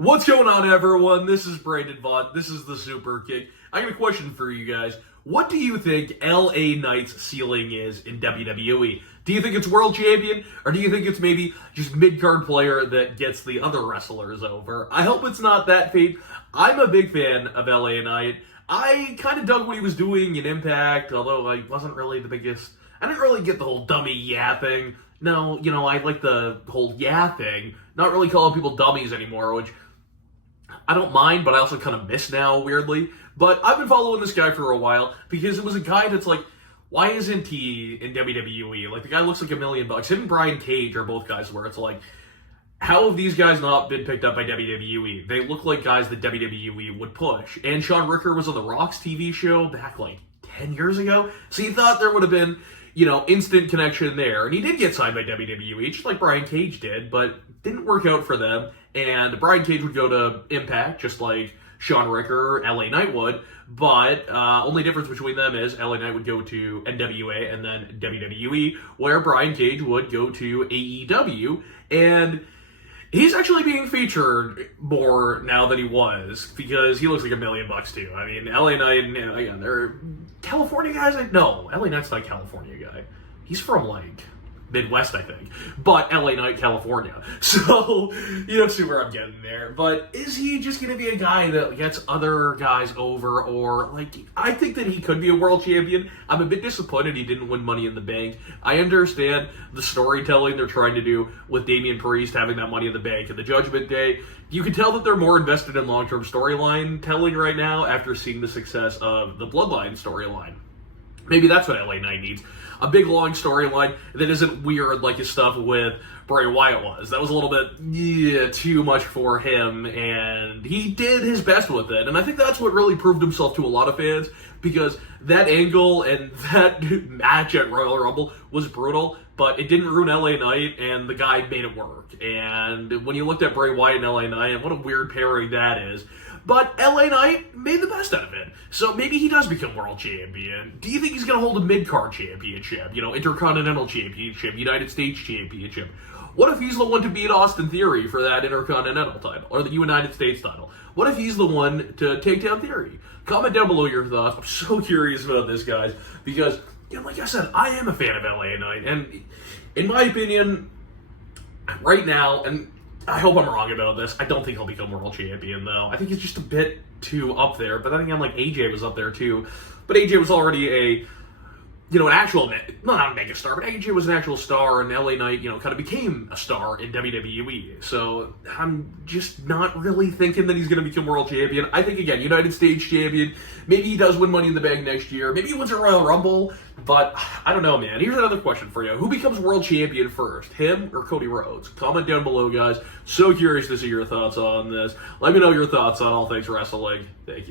What's going on, everyone? This is Brandon Vaught. This is the Super Kick. I got a question for you guys. What do you think LA Knight's ceiling is in WWE? Do you think it's world champion, or do you think it's maybe just mid-card player that gets the other wrestlers over? I hope it's not that fate. I'm a big fan of LA Knight. I kind of dug what he was doing in Impact, although I wasn't really the biggest. I didn't really get the whole dummy yeah thing. No, I like the whole yeah thing. Not really calling people dummies anymore, which I don't mind, but I also kind of miss now, weirdly. But I've been following this guy for a while because it was a guy that's like, why isn't he in WWE? Like, the guy looks like $1 million. Him and Brian Cage are both guys where it's like, how have these guys not been picked up by WWE? They look like guys that WWE would push. And Sean Ricker was on The Rock's TV show back like 10 years ago. So you thought there would have been, instant connection there. And he did get signed by WWE, just like Brian Cage did, but didn't work out for them. And Brian Cage would go to Impact, just like Sean Ricker, LA Knight would. But only difference between them is LA Knight would go to NWA and then WWE, where Brian Cage would go to AEW. And he's actually being featured more now than he was, because he looks like $1 million too. I mean, LA Knight, and again, they're California guys. No, LA Knight's not a California guy. He's from like Midwest, I think, but LA Knight, California. So you don't see where I'm getting there. But is he just going to be a guy that gets other guys over, or like, I think that he could be a world champion. I'm a bit disappointed he didn't win Money in the Bank. I understand the storytelling they're trying to do with Damian Priest having that Money in the Bank and the Judgment Day. You can tell that they're more invested in long-term storyline telling right now after seeing the success of the Bloodline storyline. Maybe that's what LA Knight needs. A big, long storyline that isn't weird like his stuff with Bray Wyatt was. That was a little bit, too much for him, and he did his best with it. And I think that's what really proved himself to a lot of fans, because that angle and that match at Royal Rumble was brutal, but it didn't ruin LA Knight, and the guy made it work. And when you looked at Bray Wyatt and LA Knight, what a weird pairing that is. But LA Knight made the best out of it. So maybe he does become world champion. Do you think he's going to hold a mid-card championship? Intercontinental championship, United States championship? What if he's the one to beat Austin Theory for that Intercontinental title, or the United States title? What if he's the one to take down Theory? Comment down below your thoughts. I'm so curious about this, guys, because, like I said, I am a fan of LA Knight. And in my opinion, right now, and I hope I'm wrong about this, I don't think he'll become world champion, though. I think he's just a bit too up there. But then again, like, AJ was up there, too. But AJ was already an actual, not a mega star, but AJ was an actual star, and LA Knight, kind of became a star in WWE. So I'm just not really thinking that he's going to become world champion. I think, again, United States champion. Maybe he does win Money in the Bank next year. Maybe he wins a Royal Rumble. But I don't know, man. Here's another question for you. Who becomes world champion first, him or Cody Rhodes? Comment down below, guys. So curious to see your thoughts on this. Let me know your thoughts on all things wrestling. Thank you.